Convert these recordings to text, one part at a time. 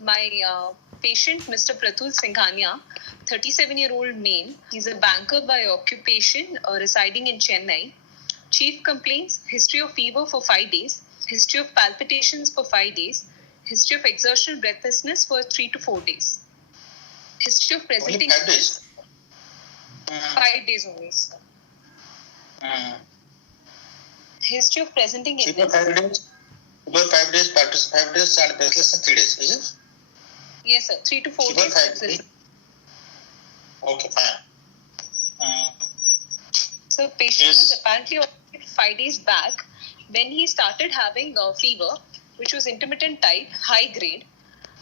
my patient, Mr. Pratul Singhania, 37-year-old male. He's a banker by occupation, residing in Chennai. Chief complaints: history of fever for 5 days, history of palpitations for 5 days, history of exertional breathlessness for 3 to 4 days. History of presenting... Only 5 days? 5 days only, sir. History of presenting illness. Fever 5 days, palpitation 5 days, and breathlessness 3 days, is it? Yes, sir. 3 to 4 Fever days. 5 days. Okay, fine. So patient was apparently 5 days back when he started having a fever, which was intermittent type, high grade.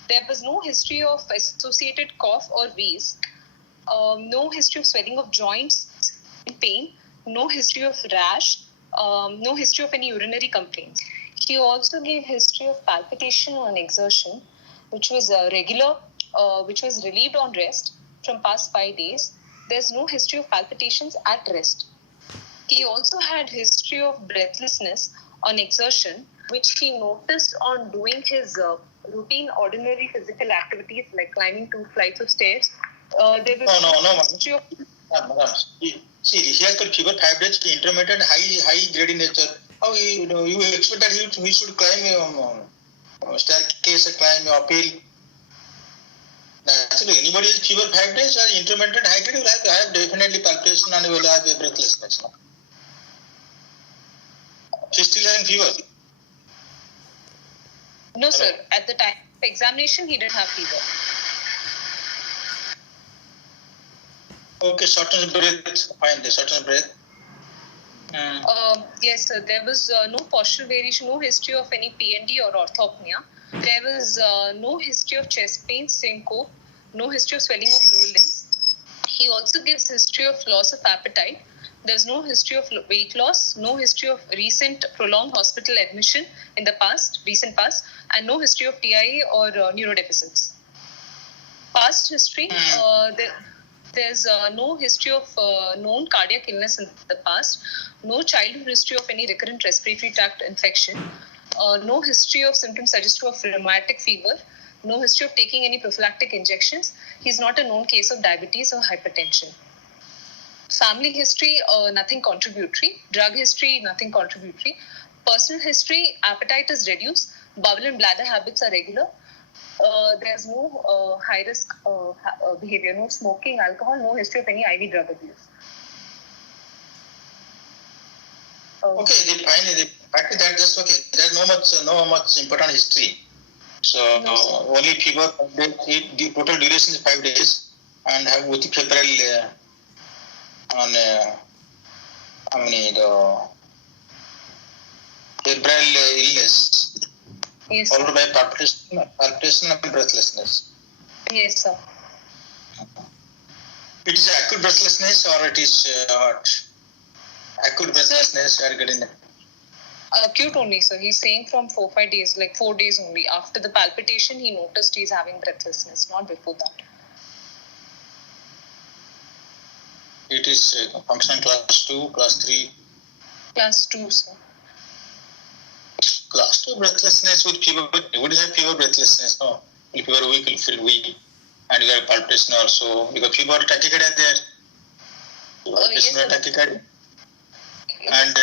There was no history of associated cough or wheeze, no history of swelling of joints, pain, no history of rash, no history of any urinary complaints. He also gave history of palpitation on exertion, which was regular, which was relieved on rest from past 5 days. There's no history of palpitations at rest. He also had history of breathlessness on exertion, which he noticed on doing his routine ordinary physical activities like climbing 2 flights of stairs. There was no, history of... Madam. See, he has got fever 5 days, intermittent, high grade in nature. How you expect that he should climb staircase, climb uphill? Actually, anybody has fever 5 days or intermittent high grade will have definitely palpitation and will have a breathlessness. No? She's still having fever? No, sir. At the time of examination, he didn't have fever. Okay, shortness of breath. Fine, the shortness of breath. Yes, sir. There was no postural variation, no history of any PND or orthopnea. There was no history of chest pain, syncope, no history of swelling of lower limbs. He also gives history of loss of appetite. There's no history of weight loss, no history of recent prolonged hospital admission in the recent past, and no history of TIA or neurodeficits. Past history, there's no history of known cardiac illness in the past, no childhood history of any recurrent respiratory tract infection, no history of symptoms suggestive of rheumatic fever, no history of taking any prophylactic injections. He's not a known case of diabetes or hypertension. Family history, nothing contributory. Drug history, nothing contributory. Personal history, appetite is reduced. Bowel and bladder habits are regular. There's no high risk behavior, no smoking, alcohol, no history of any IV drug abuse. Okay, finally, back to that, just okay. There's no much important history. So only fever, the total duration is 5 days, and have febrile on the febrile illness. Yes, followed by palpitation and breathlessness. Yes, sir. It is acute breathlessness or it is acute breathlessness you are getting? Acute only, sir. He's saying from 4-5 days, like 4 days only. After the palpitation, he noticed he's having breathlessness, not before that. It is functional class 2, class 3? Class 2, sir. Class 2 breathlessness with fever, you would have fever breathlessness, no? If you are weak, you feel weak. And you have palpitation also. You have fever, tachycardia there. Yes, sir. Tachycardia. And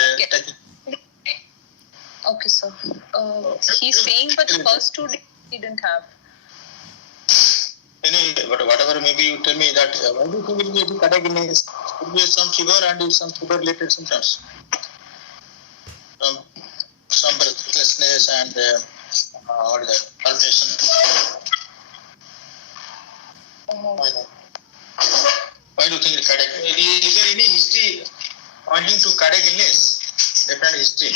okay, sir. He's saying, but the first 2 days he didn't have. Anyway, but whatever, maybe you tell me that why do you think it will be cardiac illness? It will be some fever and some fever related symptoms. Some breathlessness and what is that? Palpitation. Why do you think it's cardiac? Is there any history pointing to cardiac illness? Definite history.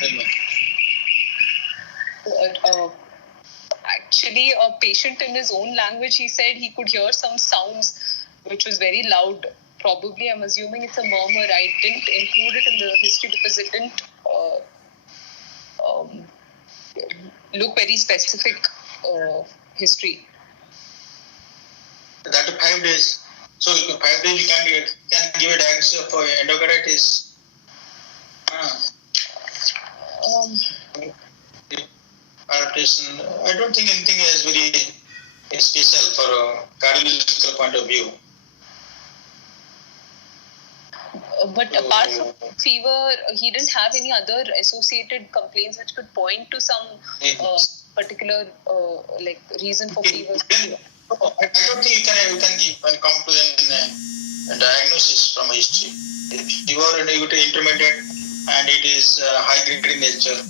Tell me. Actually, a patient in his own language, he said he could hear some sounds which was very loud. Probably, I'm assuming it's a murmur. I didn't include it in the history because it didn't look very specific history. That 5 days. So 5 days you can give a diagnosis of endocarditis. palpitation. I don't think anything is very special for a cardiological point of view. But apart from fever, he didn't have any other associated complaints which could point to some particular reason for fever. I don't think you can come to a diagnosis from history. If fever and intermediate and it is high grade in nature,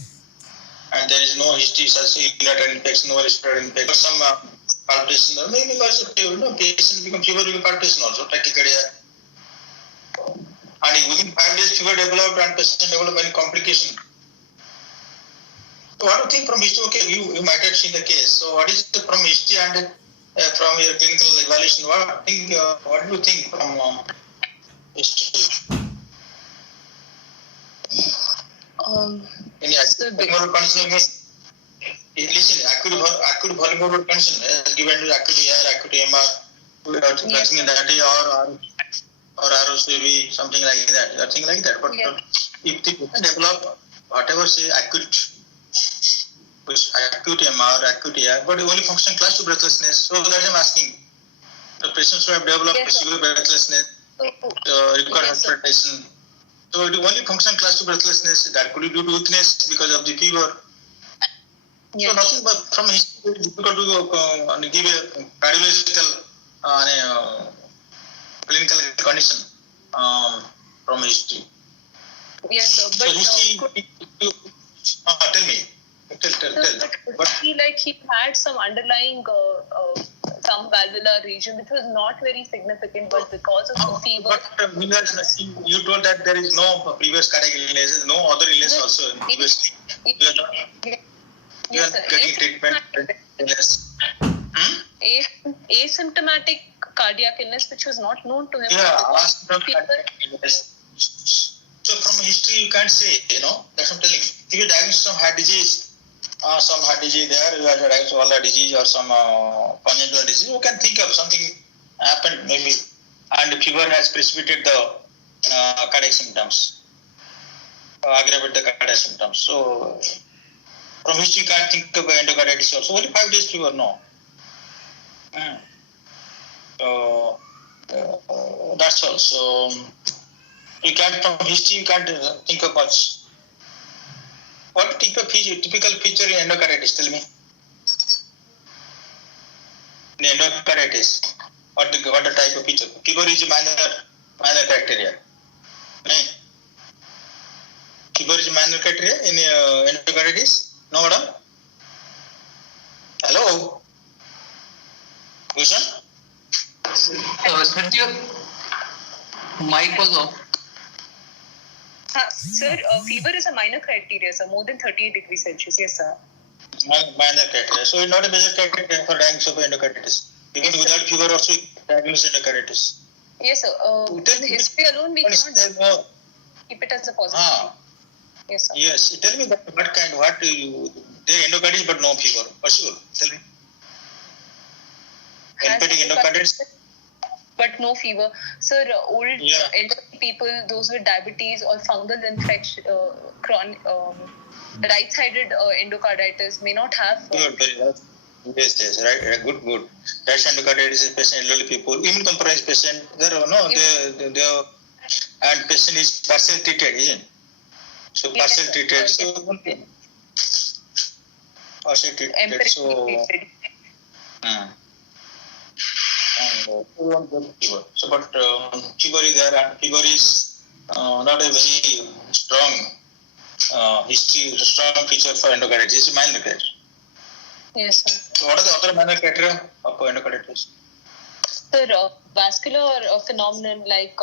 and there is no history such urinary infection, no respiratory infection, some palpitation, maybe because patient become fever with palpitation also, tachycardia. And within 5 days, fever developed and patient developed any complication. So, what do you think from history? Okay, you might have seen the case. So, what is from history and from your clinical evaluation? What do you think from history? Any acute condition? Listen, acute volume condition given to acute ER, acute MR, something in that or ROCV, something like that, nothing like that. But if the patient develop whatever say acute MR, acute ER, but only function class 2 breathlessness. So that I'm asking. The patients who have developed severe breathlessness, require hospitalization. So it only function class 2 breathlessness that could be due to weakness because of the fever. So nothing but from history, it's difficult to give a cardiological clinical condition from history. Yes, sir. But tell me. Tell. But he had some underlying some valvular region which was not very significant, but because of the fever. But you told that there is no previous cardiac illness, no other illness also previously. You are getting treatment illness. Asymptomatic cardiac illness which was not known to him. Asymptomatic illness. So from history you can't say, that's what I'm telling you. If you diagnose some heart disease, there, you have diagnosed valvular disease or some congenital disease, you can think of something happened maybe, and fever has precipitated the cardiac symptoms, aggravated the cardiac symptoms. So from history you can't think of endocarditis also. Only 5 days fever, no. So that's all. So you can't from history you can't think of much. What typical feature in endocarditis? Tell me. In endocarditis, what the type of feature? Fever is a minor criteria. Fever is a minor criteria in endocarditis. No, madam. Hello. Bhushan? Smriti, your mic was off. Sir, fever is a minor criteria, sir. More than 38 degrees Celsius. Yes, sir. Minor criteria. So, it's not a major criteria for diagnosis of endocarditis. Even without fever, also diagnose endocarditis. Yes, sir. With history alone, we cannot keep it as a positive. Yes, sir. Yes. Tell me they endocarditis but no fever. Possible. Tell me. Empathic endocarditis. But no fever. Sir, old elderly people, those with diabetes or fungal infection, chronic, right-sided endocarditis may not have. Yes, right. Good. That's endocarditis, patient elderly people, immunocompromised patient. There are and patient is partially treated, isn't it? So partially treated. So partially treated. So. So, but fever is there, and fever is not a very strong strong feature for endocarditis. It's a minor criteria. Yes, sir. So, what are the other minor criteria of endocarditis? Sir, vascular phenomenon like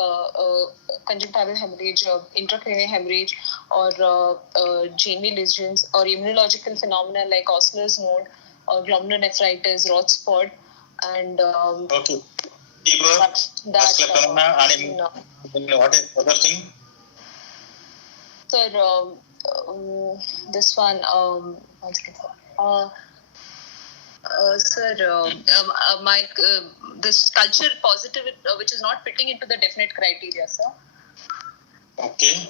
conjunctival hemorrhage, intracranial hemorrhage, or Janeway lesions, or immunological phenomena like Osler's node, or glomerulonephritis, Roth spot. And okay, fever, vascular phenomena, and what is other thing? Sir, this one, this culture positive, which is not fitting into the definite criteria, sir. Okay,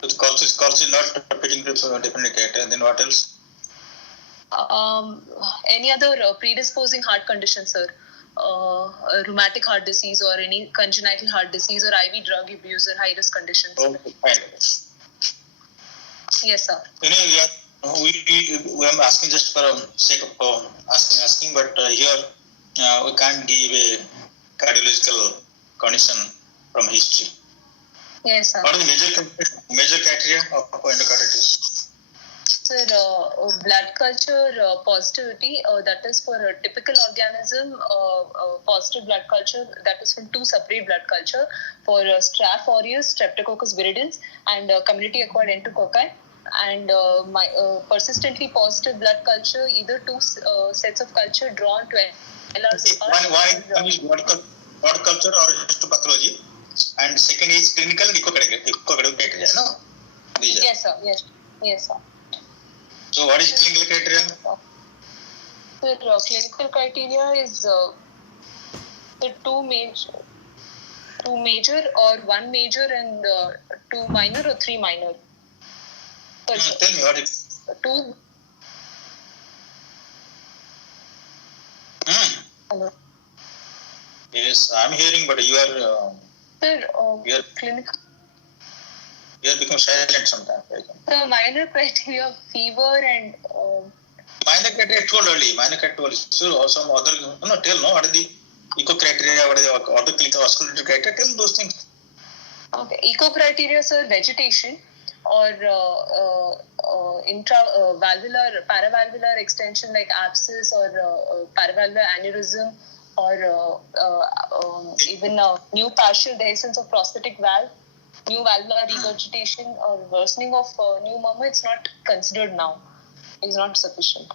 so the culture is not fitting into the definite criteria. Then what else? Any other predisposing heart condition, sir? Rheumatic heart disease or any congenital heart disease or IV drug abuse or high risk conditions? Okay, fine. Yes, sir. We are asking just for sake of asking, but here we can't give a cardiological condition from history. Yes, sir. What is the major criteria of endocarditis? Sir, blood culture positivity, that is for a typical organism, positive blood culture, that is from 2 separate blood culture for Staph aureus, Streptococcus viridans, and community acquired enterococci. And persistently positive blood culture, either 2 sets of culture drawn 12 hours apart. One is blood culture or histopathology, and second is clinical echocardiography criteria, no? Yes, sir. Yes, sir. So what is clinical criteria? The clinical criteria is the 2 major or 1 major and 2 minor or 3 minor. Tell me what is 2. Hello. Yes, I'm hearing, but you are. Sir, clinical. You have become silent sometimes. The minor criteria, fever and. Minor criteria told early. Minor criteria so some other tell what are the echo criteria, what are the other clinical vascular criteria? Tell those things. Okay, echo criteria, sir, vegetation or intravalvular, paravalvular extension like abscess or paravalvular aneurysm or even new partial dehiscence of prosthetic valve, new valvular regurgitation or worsening of new murmur. It's not considered now. It's not sufficient.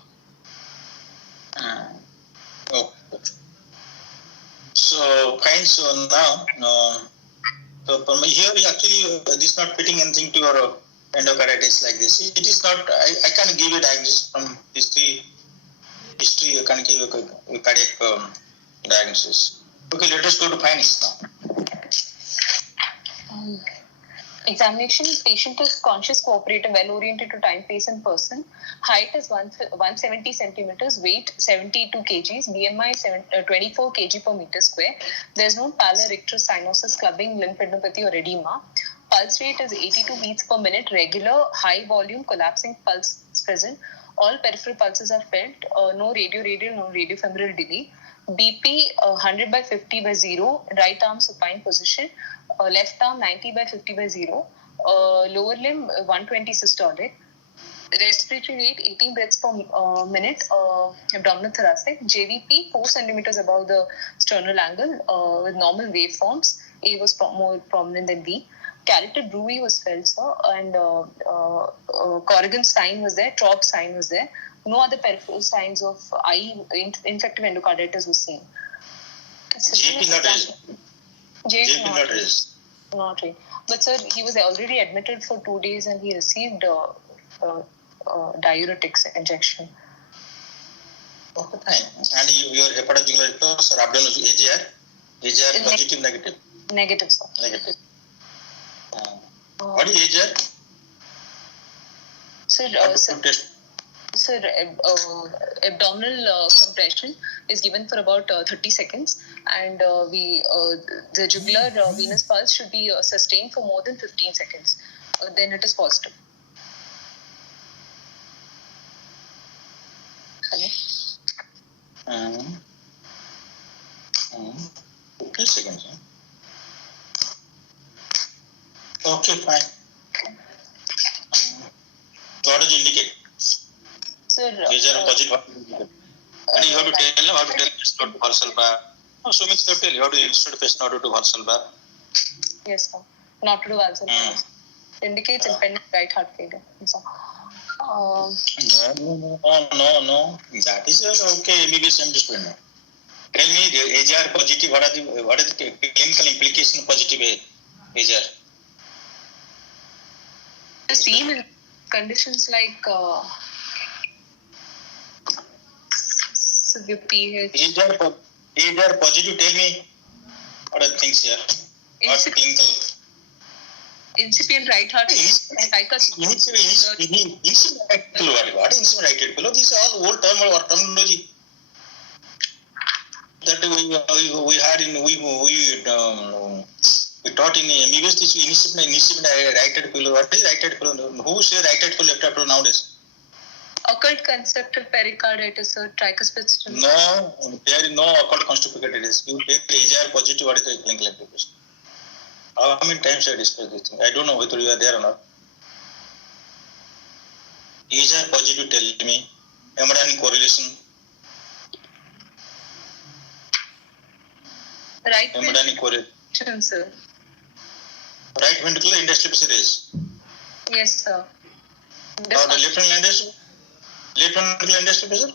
Okay. So fine. So now, so from here actually this is not fitting anything to your endocarditis like this. It is not. I can't give a diagnosis from history. I can't give a cardiac diagnosis. Okay, let us go to findings now. Examination: patient is conscious, cooperative, well-oriented to time, place, and person. Height is 170 centimeters, weight 72 kgs, BMI 24 kg per meter square. There is no pallor, icterus, cyanosis, clubbing, lymphadenopathy, or edema. Pulse rate is 82 beats per minute, regular, high volume, collapsing pulse is present. All peripheral pulses are felt. No radio-radial, no radiofemoral delay. BP 100/50/0, right arm supine position. Left arm 90/50/0, lower limb 120 systolic, respiratory rate 18 breaths per minute, abdominal thoracic, JVP 4 centimeters above the sternal angle with normal waveforms. A was more prominent than B. Carotid bruit was felt, sir, and Corrigan's sign was there, Traub sign was there. No other peripheral signs of infective endocarditis was seen. JP not raised. JP not raised. Not raised. But sir, he was already admitted for 2 days and he received diuretics injection. Okay, fine. And your hepatojugular reflux or abdominal AGR? AGR positive, negative? Negative, sir. Negative. What is AGR? Sir, abdominal compression is given for about 30 seconds, and the jugular venous pulse should be sustained for more than 15 seconds. Then it is positive. Hello? 15 seconds. Okay, fine. What does it indicate? Sir, positive. And you have to tell them how to tell patient how to Valsalva. No, Sumit, you have to tell you how to instruct patient how to do Valsalva. Yes, sir. Not to do Valsalva. Indicates impending right heart failure. So, No. That is okay. Maybe some discipline. Tell me the AGR positive. What are the clinical implications of positive AGR? The same in conditions like severe pH. AGR positive. Tell me what are the things here. What clinical? incipient right heart tricuspid. Incipient right pillow. What is incipient right pillow? These are all old terminology that we had in we taught in MBBS. This incipient right pillow. What is right pillow? Who say right pillow, left pillow nowadays? Occult concept of pericarditis or tricuspid stimulus. No, there is no occult conspicuous. You take AJR positive. What is the link like this? How many times I discussed this thing? I don't know whether you are there or not. AJR positive, tell me. Hemodynamic correlation. Right Hemodynamic correlation, sir. Right ventricular interstitial raise. Yes, sir. Or the left ventricular interstitial? Left ventricular interstitial?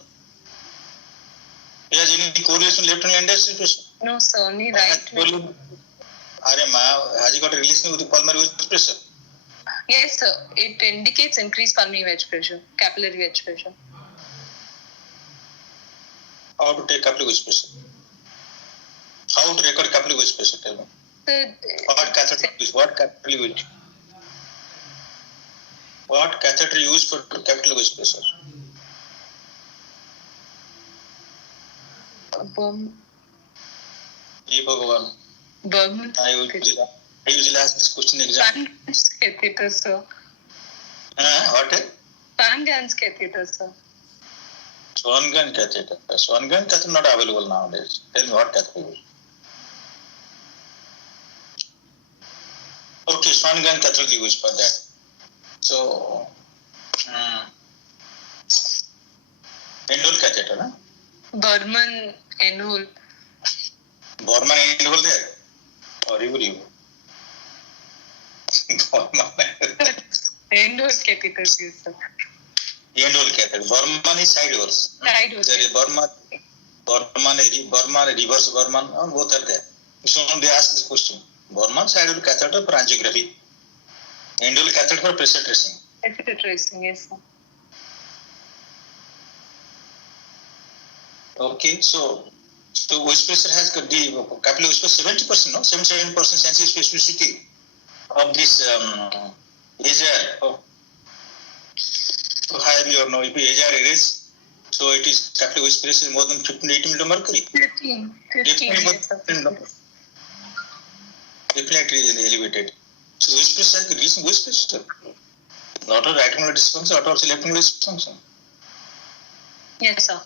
Yes, any correlation left ventricular interstitial? No, sir. Only right. Has he got a relation with the pulmonary wedge pressure? Yes, sir. It indicates increased pulmonary wedge pressure, capillary wedge pressure. How to take capillary wedge pressure? How to record capillary wedge pressure? Tell me. What catheter use? What capillary wedge? What catheter used for capillary wedge pressure? Bergman. I usually ask this question in exam. Pangans catheter, sir. What? Pangans catheter, sir. Swan-Ganz catheter. Swan-Ganz catheter not available nowadays. Tell me what catheter is. Okay, Swan-Ganz catheter is used for that. So, end-hole catheter, huh? Bergman end-hole. Bormann end-hole there? Horrible you. End-hole catheters used, sir. End-hole catheter. Bormann is side holes. Side holes. There is Bormann, reverse Bormann, both are there. So they ask this question. Bormann side hole catheter for angiography. End-hole catheter for pressure tracing. Pressure tracing, yes, sir. Okay, so wedge pressure has got the capillary wedge pressure 70%, no? 77% sensitive specificity of this AJR. So high or no, if AJR is, so it is capillary wedge pressure more than 15 to 18 mercury. 15, yes, sir. Definitely elevated. So wedge pressure is reducing wedge pressure. Not a right ventricular dysfunction, not also left ventricular dysfunction. Yes, sir.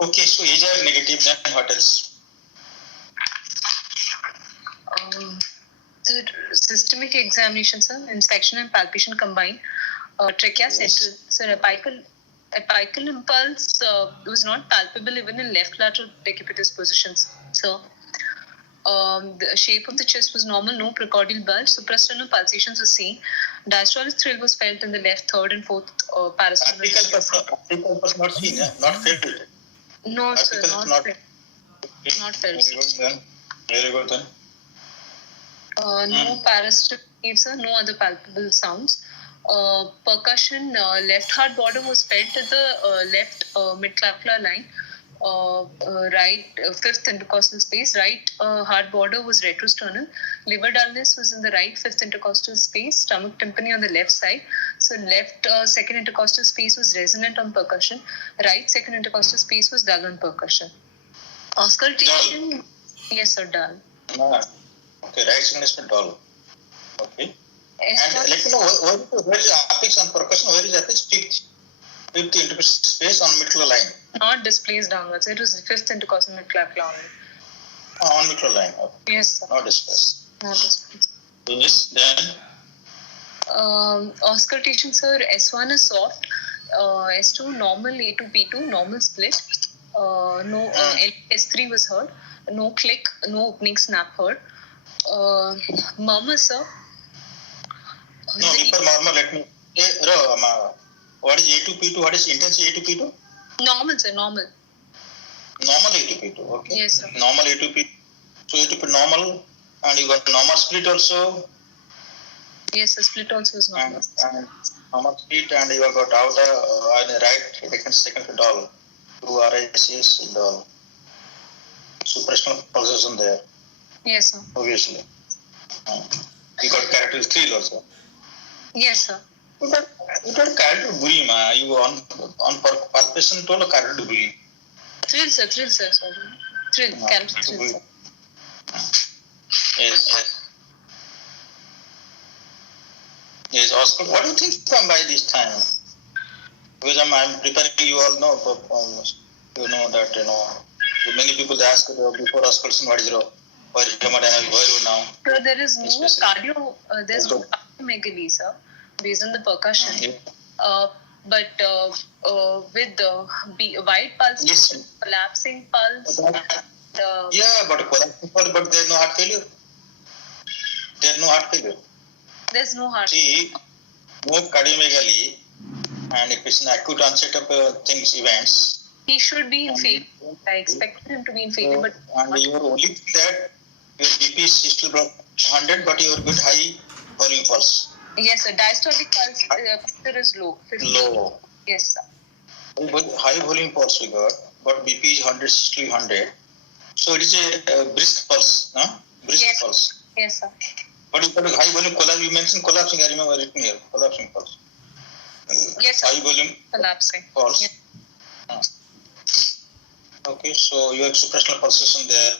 Okay, so AJR negative, then what else? The systemic examination, sir, inspection and palpation combined. Trachea central. So apical impulse was not palpable even in left lateral decubitus positions. So the shape of the chest was normal, no precordial bulge. Suprasternal pulsations were seen. Diastolic thrill was felt in the left, third, and fourth parasternal. Apical was not seen, not felt. No, sir, not felt. Not felt. Very good then. No parasternal waves, sir, no other palpable sounds. Percussion, left heart border was felt at the left midclavicular line. Right fifth intercostal space. Right heart border was retrosternal. Liver dullness was in the right fifth intercostal space. Stomach tympani on the left side. So left second intercostal space was resonant on percussion. Right second intercostal space was dull on percussion. Auscultation, yes, sir, dull. Okay, right second is dull. Okay. And let me know where is apex on percussion? Where is apex? Fifth intercostal space on midclavicular line. Not displaced downwards. It was fifth intercostal midclavicular only. On midclavicular line. Okay. Yes, sir. Not displaced. Not displaced. Yes, then. Auscultation, sir. S1 is soft. S2 normal. A2 P2 normal split. No S3 was heard. No click. No opening snap heard. Murmur, sir. No, before murmur, let me. What is A2 P2? What is intensity A2 P2? Normal, sir. Normal. Normal A2 P2. Okay. Yes, sir. Normal A2 P2. So A2 P2 normal, and you got normal split also. Yes, the split also is normal. And normal split, and you have got outer on the right second dull. Two RICS dull. Supraspinal pulsation there. Yes, sir. Obviously. You got carotid thrill also. Yes, sir. You got carotid bullying, you on palpation told carotid bullying. Thrill, sir. Sorry. Carotid thrill, sir. Yes. Yes, Oscar. What do you think from by this time? Because I'm preparing, you all know, you know that, many people ask before auscultation, what is your hemodynamic value now? So there is no there's no cardiomegaly, sir, based on the percussion. But with the white pulse, yes. collapsing pulse. Yeah, but collapsing pulse, but there's no heart failure. There's no heart failure. There's no heart. See, no cardiomegaly, and if it's an acute onset of events, he should be in failure. I expected him to be in failure, but and you are only that your BP is still 100, but you are good high volume pulse. Yes, sir. Diastolic pulse pressure is low. 50. Low. Yes, sir. But high volume pulse we got, but BP is 100, still 100. So it is a brisk pulse, no? Brisk yes. pulse. Yes, sir. But you got a high volume collapse. You mentioned collapsing. I remember written here. Collapsing pulse. Yes, sir. High volume collapsing pulse. Yes. Okay, so you have suprasonal pulsation there.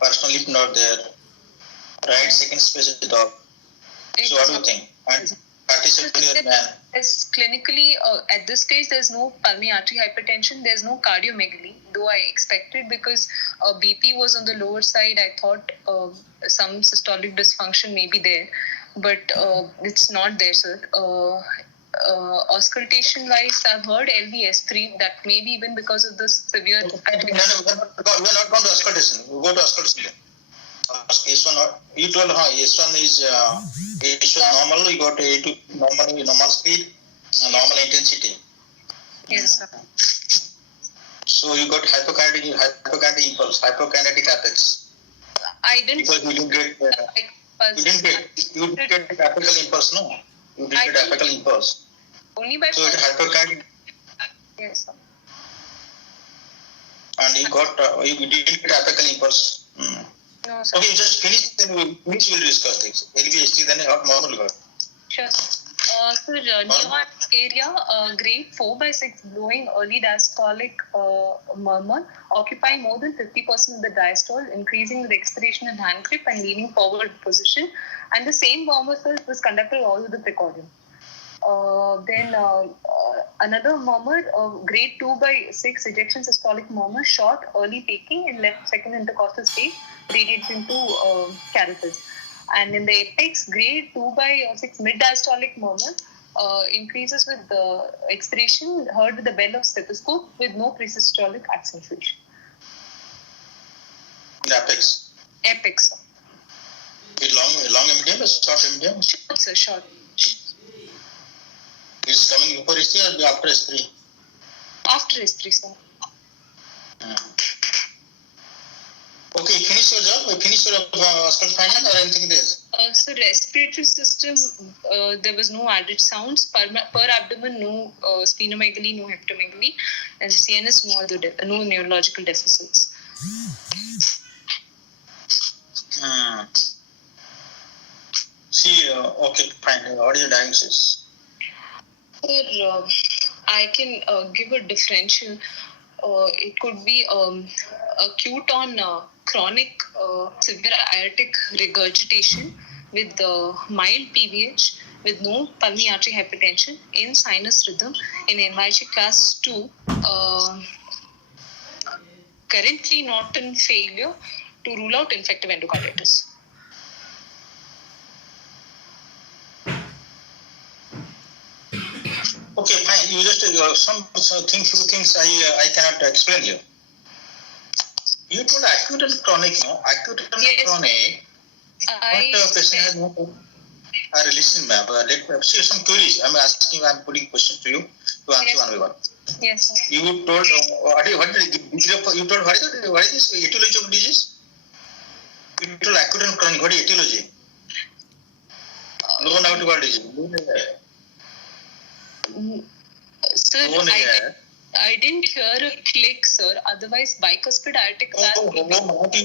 Personal lymph node there. Right second space is dog. So what do you think? And 37-year man. Yes, clinically, at this stage, there's no pulmonary artery hypertension. There's no cardiomegaly, though I expected because BP was on the lower side. I thought some systolic dysfunction may be there, but it's not there, sir. Auscultation wise, I've heard LVS3. That may be even because of the severe. No, we're not going to auscultation. We go to auscultation. S1, you told S1 is S1 normal. You got A2 normal speed, normal intensity. Yes, sir. So you got hypokinetic impulse, hypokinetic apex. I didn't. Because you didn't get apical impulse, no? You didn't get apical impulse. Only by. So it's hypokinetic. Yes, sir. And you got you didn't get apical impulse. No, sir. Okay, you just finish. Then we'll discuss things. LVST, then what normal got. Sure. So neuronic area, grade 4/6 blowing early diastolic murmur, occupying more than 50% of the diastole, increasing with expiration and hand grip and leaning forward position. And the same murmur was conducted all over the precordium. Then another murmur, grade 2/6 ejection systolic murmur, short, early taking in left second intercostal space, radiates into carotids. And in the apex, grade 2/6 mid-diastolic murmur increases with the expiration, heard with the bell of stethoscope with no presystolic accentuation. The apex. Apex, sir. Long medium or short medium? Short, sir, short. It's coming before S3 or after S3? After S3, sir. Okay, finish your job. Finish your hospital finding or anything there? So respiratory system, there was no added sounds. Per abdomen, no splenomegaly, no hepatomegaly, and CNS, no neurological deficits. See, okay, fine. What is your diagnosis? Sir, I can give a differential. It could be acute on chronic severe aortic regurgitation with mild PVH with no pulmonary artery hypertension in sinus rhythm in NYHA class 2. Currently not in failure to rule out infective endocarditis. Okay, fine. You just few things I cannot explain you. You told acute and chronic, no? Acute and chronic. What patient has no? Listen, ma'am. Let's see some queries. I'm asking. I'm putting questions to you to answer one by one. Yes, sir. You told what is this etiology of disease? You told acute and chronic. What is etiology? Low nautical disease. Sir, I didn't hear a click, sir. Otherwise, bicuspid aortic valve. What is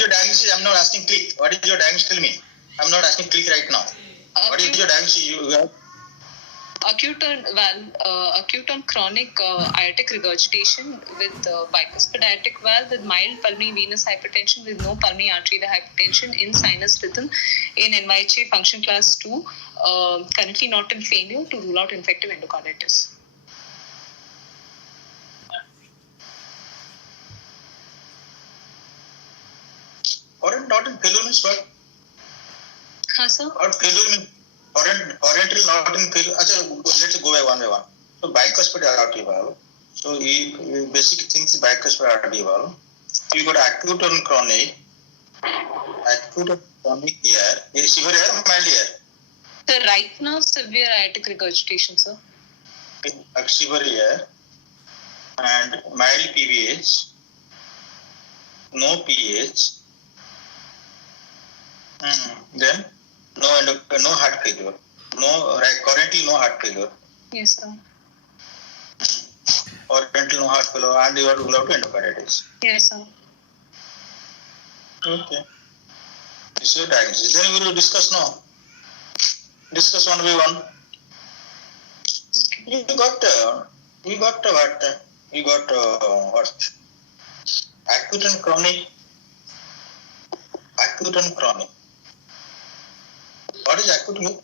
your diagnosis? I'm not asking click. What is your diagnosis? Tell me. I'm not asking click right now. What is your diagnosis? You have acute on chronic aortic regurgitation with bicuspid aortic valve with mild pulmonary venous hypertension with no pulmonary arterial hypertension in sinus rhythm in NYHA function class 2, currently not in failure to rule out infective endocarditis. Current not in failure means what? Sir? Not failure means oriental not in failure. Let's go by one. So bicuspid aortic valve. So basic things is bicuspid aortic valve. You got acute and chronic. Acute and chronic here. Severe here, mild here. So right now severe aortic regurgitation, sir. Severe here and mild PVH. No PH. Then no heart failure. Currently no heart failure. Yes, sir. Currently no heart failure, and you are ruled out endocarditis. Yes, sir. Okay. This is your diagnosis. Then we will discuss now. Discuss one by one. You got what? You got what? Acute and chronic. Acute and chronic. What is acute here?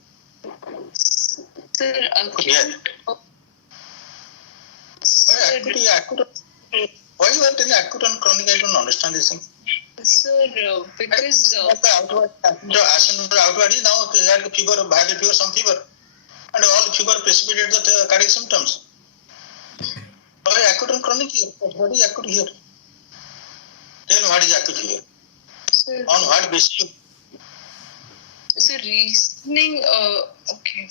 Sir, Acute. Why you are telling acute and chronic? I don't understand this thing. Sir, because outward is now he had fever, viral fever, some fever, and all fever precipitated the cardiac symptoms. Why acute and chronic here? What is acute here? Then what is acute here? Sir, On what basis? so reasoning, okay.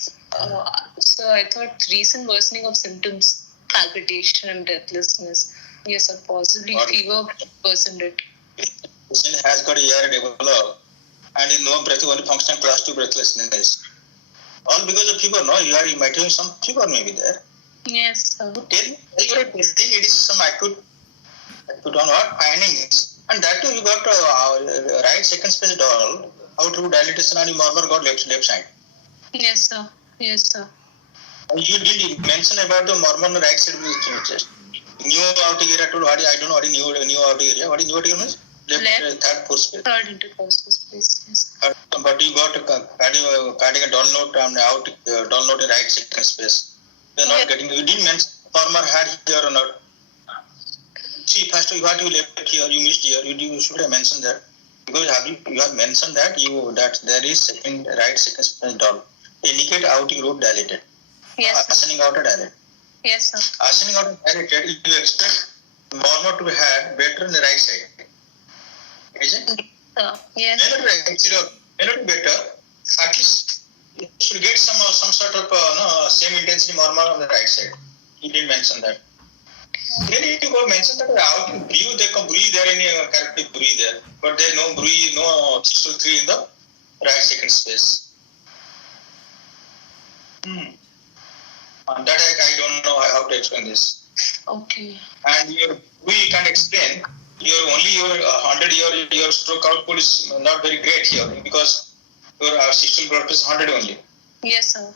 So I thought recent worsening of symptoms, palpitation and breathlessness. Yes, sir, possibly What? fever worsened it. Patient has got ER developed and in no breath, only functional class 2 breathlessness. All because of fever, no? You might have some fever maybe there. Yes, sir. Tell me, you are telling it is some acute on what findings, and that too you got right second space doll out through dilatation and murmur got left side. Yes, sir. Yes, sir. You did mention about the murmur on the right side of the chest. New aortic area told what I don't know what is new aortic area. What is new aortic area means? Left. Third fourth space. Third intercostal space. Yes. But you got cardiac doll note and aortic doll note in right second space. You are not getting. You didn't mention murmur had here or not. See, first what you left here, you missed here. You should have mentioned that. Because you have mentioned that there is right second space doll. Indicate aortic root dilated. Yes. Ascending outer dilated. Yes, sir. Ascending outer dilated, you expect murmur to be had better in the right side. Is it? Yes. May not be better. At least you should get some sort of same intensity murmur on the right side. You didn't mention that. Then you go mention that out in breathe, they can breathe there, any characteristic breathe there. But there no breathe, no systole 3 in the right second space. And that I don't know how to explain this. Okay. And we can't explain. Your 100 your stroke output is not very great here because your systole blood pressure 100 only. Yes, sir.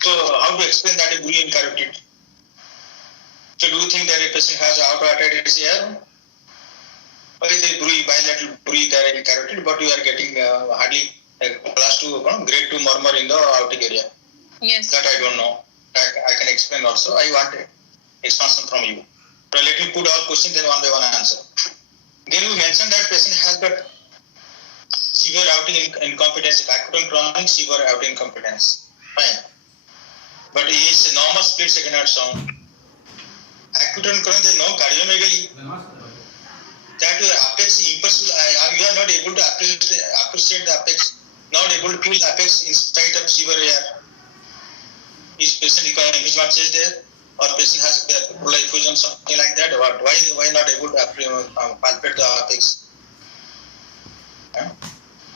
So how to explain that a breathe in carotid? So do you think that a patient has autoarteritis here? Or is a bilateral breathe there in carotid, but you are getting hardly class 2, grade 2 murmur in the aortic area? Yes. That I don't know. I can explain also. I want expansion from you. So let me put all questions then one by one answer. Then you mentioned that patient has got severe aortic incompetence, acute and chronic severe aortic incompetence. Fine. But he is normal split second heart sound. Acute and chronic, there is no cardiomegaly. That apex impulse, you are not able to appreciate the apex, not able to feel the apex in spite of severe air. Is patient impingement is there, or patient has pleural effusion, something like that? Why not able to palpate the apex?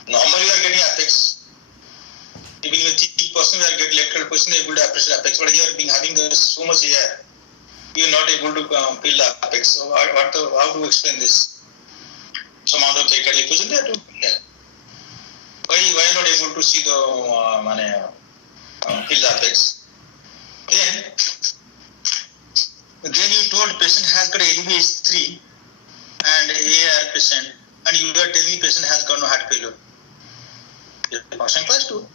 Normally you are getting apex. Even with thick person, you are getting lateral person able to appreciate apex, but here being having so much air, you are not able to feel the apex. So how to explain this? Some amount of lateral effusion there too. Yeah. Why why not able to see the field apex? Then you told patient has got LVH3 and AR patient, and you are telling patient has got no heart failure. Function class 2.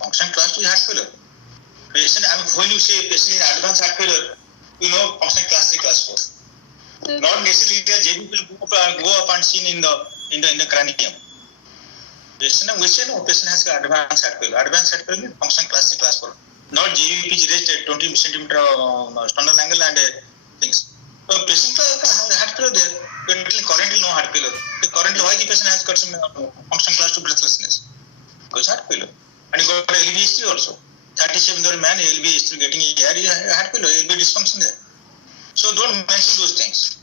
Function class 2 is heart failure. Patient, when you say patient in advanced heart failure, you know function class 3, class 4. Not necessarily JB will go up and seen in the cranium. Patient, we say no, patient has got advanced heart failure. Advanced heart failure means function class 3, class 4. Not JVP is raised at 20 centimeter sternal angle and things. So patient has heart failure there. Currently no heart failure. Currently why the patient has got some function class 2 breathlessness? Because heart failure. And you got LVH3 also. 37-year-old man, LVH3 getting heart failure, LV dysfunction there. So don't mention those things.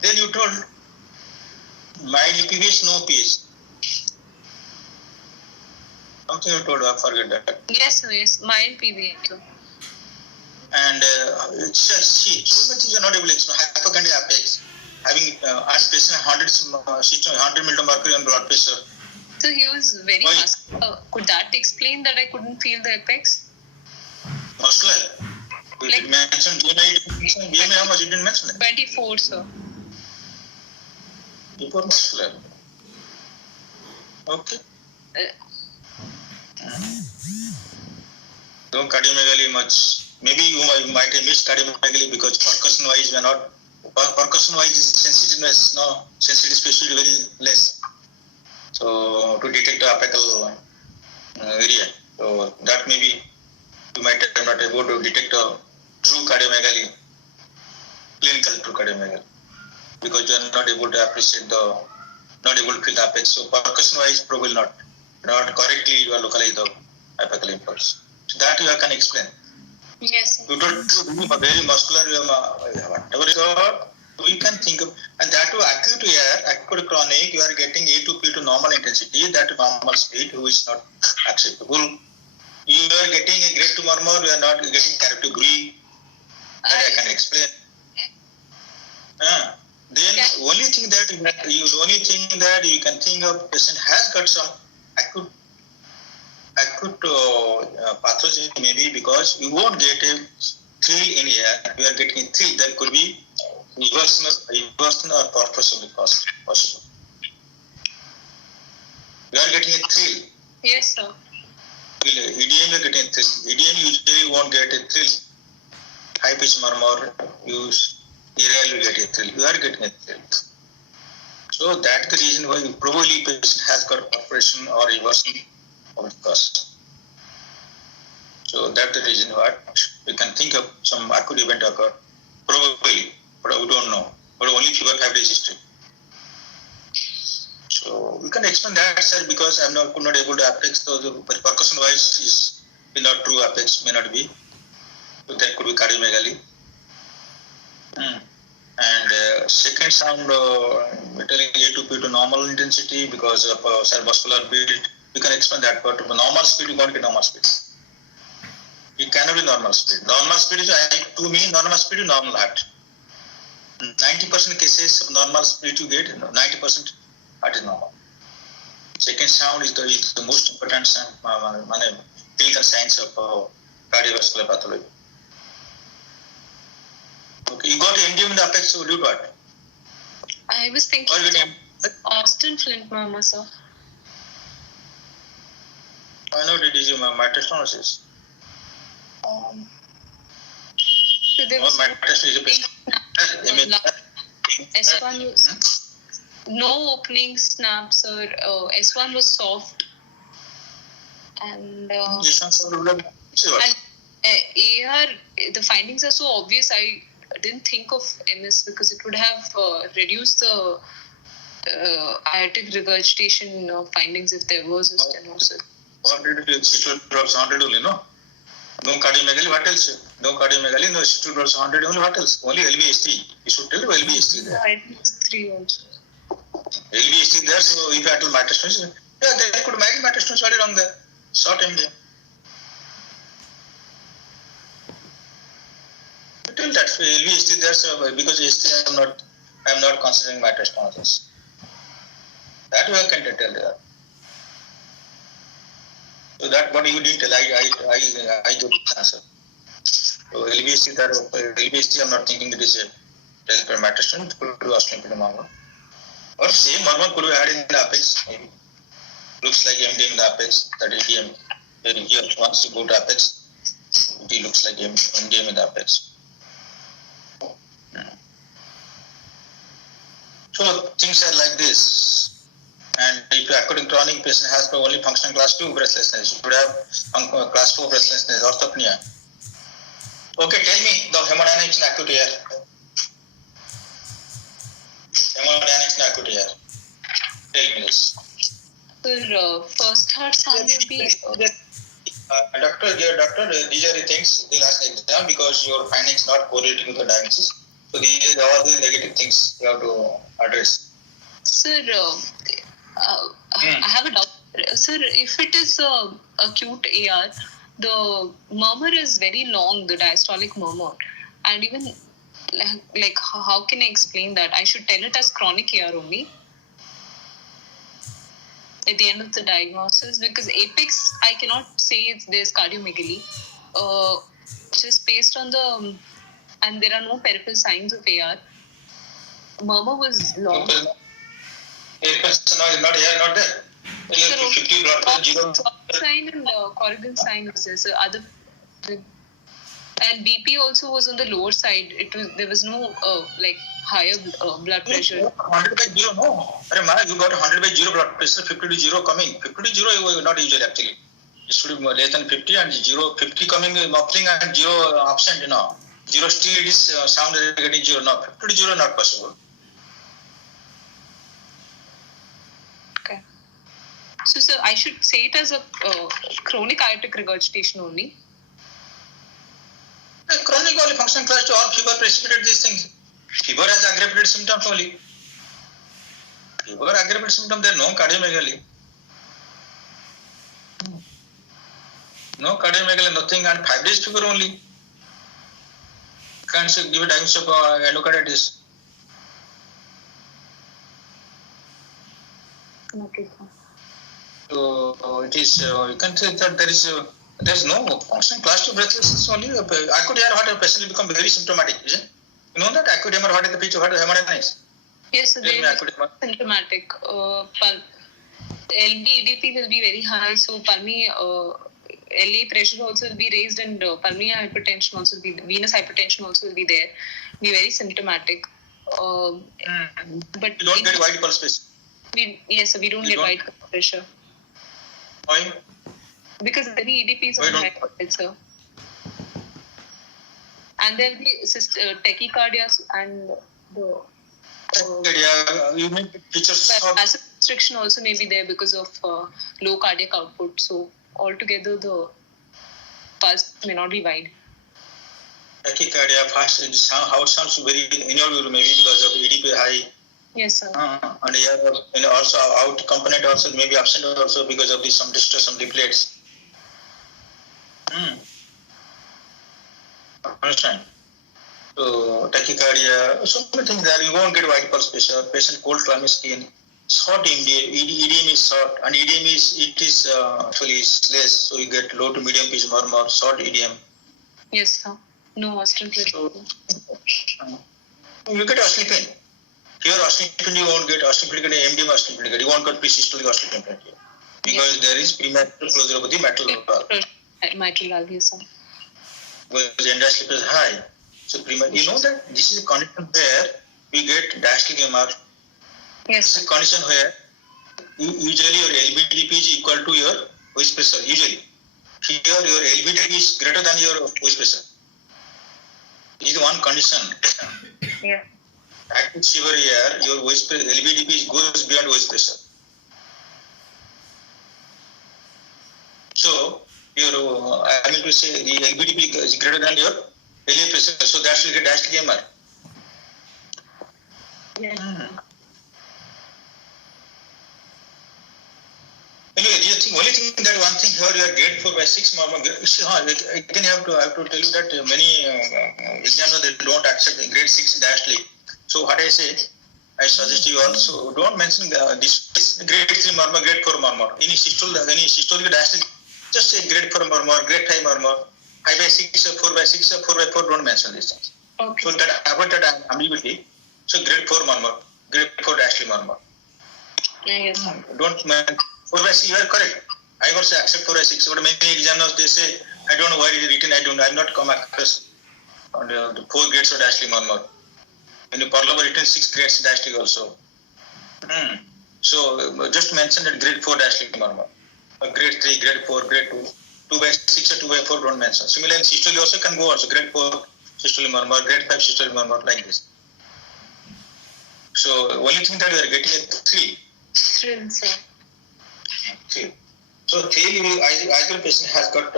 Then you told mild PVH, no PH. Something you told, I forget that. Yes, mild PVH. And see, so many things you are not able to explain. Hypochondria apex, having asked patient 100 ml mercury on blood pressure. So he was very muscular. Could that explain that I couldn't feel the apex? Muscular? You did mention BMI, how much you didn't mention it? 24, sir. Before muscular. Okay. No cardiomegaly much. Maybe you might have missed cardiomegaly because percussion-wise we are not. Percussion-wise sensitiveness, no, sensitivity specificity very less. So to detect the apical area, so that maybe you might have not able to detect a true cardiomegaly, clinical true cardiomegaly, because you are not able to appreciate not able to feel the apex. So percussion-wise, probably not correctly you are localize the apical impulse. So that you can explain. Yes, sir. You don't very muscular, whatever you can think of, and that to acute chronic, you are getting A to P to normal intensity, that normal speed, who is not acceptable. You are getting a grade 2 murmur, you are not getting carotigree, that I can explain. Then only thing that you can think of, patient has got some acute pathology, maybe because you won't get a thrill in here, you are getting a thrill that could be inversion or purposeful possible. You are getting a thrill. Yes, sir. EDM you are getting a thrill. EDM usually won't get a thrill. High pitch murmur, you rarely get a thrill. You are getting a thrill. So that's the reason why probably patient has got perforation or eversion of the cause. So that's the reason why we can think of some acute event occur. Probably, but we don't know. But only fever 5 days history. So we can explain that, sir, because I'm not able to apex. So the percussion wise is not true apex, may not be. So that could be cardiomegaly. And second sound, telling A to P to normal intensity because of cerebrovascular build. We can explain that, but normal speed, you can't get normal speed. It cannot be normal speed. Normal speed is, to me, normal speed is normal heart. 90% cases of normal speed you get, 90% heart is normal. Second sound is the most important clinical signs of cardiovascular pathology. Okay, you got NDM in the apex, so do what? I was thinking Austin Flint murmur, sir. I know it is mitral stenosis. So there was S1 was no opening snaps, or S1 was soft, and AR, the findings are so obvious. I didn't think of MS because it would have reduced the aortic regurgitation findings if there was a stenosis. What did it do? Citrate drops 100 only, no? No cardiomegaly, what else? No cardiomegaly, no citrate drops 100 only, what else? Only LVHT. You should tell LVHT there. I think it's 3 also. LVHT there, so if you had to mitral stenosis, yeah, they could make mitral stenosis already wrong there. Short MDM. Tell that LVHT there, so because HT I am not considering mitral stenosis. That way I can tell there. So that what you didn't tell. I gave the answer. So LBST, I'm not thinking it is a telepermatration. It could be osteopenia murmur. Or same murmur could be had in the apex. Maybe looks like MD in the apex. That EDM. Here, once you go to apex, it looks like MDM in the apex. So things are like this. And if your acute chronic patient has only functional class 2 breathlessness, you could have class 4 breathlessness, orthopnea. Okay, tell me the hemodynamics in acute air. Hemodynamics in acute air. Tell me this. Sir, first heart sound will be. Doctor, these are the things they'll ask exam because your findings not correlating with the diagnosis. So these are all the negative things you have to address. Sir, I have a doubt. Sir, if it is acute AR, the murmur is very long, the diastolic murmur. And even, like how can I explain that? I should tell it as chronic AR only at the end of the diagnosis, because apex, I cannot say there's cardiomegaly. Just based on the, and there are no peripheral signs of AR. Murmur was long. Apex not here, not there. 50 blood pressure, 0. Sign and Corrigan sign was there. So and BP also was on the lower side. There was no like higher blood pressure. 100 by 0, no. You got 100 by 0 blood pressure, 50 to 0 coming. 50 to 0 is not usual actually. It should be less than 50 and 50 coming muffling and 0 absent, 0 still it is sound getting 0. No, 50 to 0 not possible. Okay. So sir, I should say it as a chronic aortic regurgitation only. Chronic only functional class 2, all fever precipitate these things. Fever has aggravated symptoms only. Fever aggravated symptoms, there no cardiomegaly. No cardiomegaly, nothing, and 5 days fever only. Can't give a diagnosis of endocarditis. Okay. So it is, you can say that there is no functional class 2 breathlessness only. Acute air heart patient will become very symptomatic, isn't it? You know that acute heart is the feature of hemodynamics. Yes, so they are symptomatic. LV EDP will be very high, so pulmonary LA pressure also will be raised, and pulmonary hypertension also will be, venous hypertension also will be there. Be very symptomatic. But you don't get wide pulse pressure. Yes, so we don't get wide pulse pressure. Why? Because the EDP is on high pressure. And there will be tachycardia and the you make features of acid restriction also may be there because of low cardiac output. So altogether the pulse may not be wide. Tachycardia, fast, how it sounds very inaudible maybe because of EDP high. Yes, sir. And here also out component also may be absent also because of some distress, some deflates. Understand? So tachycardia, so many things there. You won't get wide pulse pressure. Patient cold clammy skin, short EDM is short, and EDM is actually less. So you get low to medium pitch murmur, short EDM. Yes, sir. No osteopenia. So you get osteopenia. Here osteopenia you won't get osteopenia, MDM osteopenia. You won't get pre-systolic osteopenia because there is prematral closure of the mitral valve. Mitral valve, yes, sir. Because end sleep is high. So you know that this is a condition where we get diastolic MR. Yes. This is a condition where usually your LVDP is equal to your voice pressure. Usually, here your LVDP is greater than your voice pressure. This is one condition. Yeah. Active severe air, your voice pressure, LVDP goes beyond voice pressure. So I mean to say the LVDP is greater than your LA pressure, so that will get diastolic MR. Yes. Anyway, only thing that one thing here you are grade 4 by 6 murmur. Again, I have to tell you that many examiners they don't accept grade 6 diastolic. So what I say, I suggest you also don't mention this grade 3 murmur, grade 4 murmur. Any systolic diastolic Just say grade 4 murmur, grade 5 murmur, 5/6 or 4/6 or 4/4, don't mention these things. Okay. So that avoid that ambiguity. So grade 4 murmur, grade 4 Ashley murmur. Yes, sir. Don't mention 4/6, you are correct. I also accept 4/6, but many examiners they say, I don't know why it is written, I've not come across the 4 grades of Ashley murmur. When you Parlova written 6 grades of Ashley also. So just mention that grade 4 Ashley murmur. Grade 3, grade 4, grade 2, 2/6 or 2/4 don't mention. Similarly, systole also can go also, grade 4 systole murmur, grade 5 systole murmur, like this. So only thing that we are getting is 3. Thrill, sir. 3. So 3, either patient has got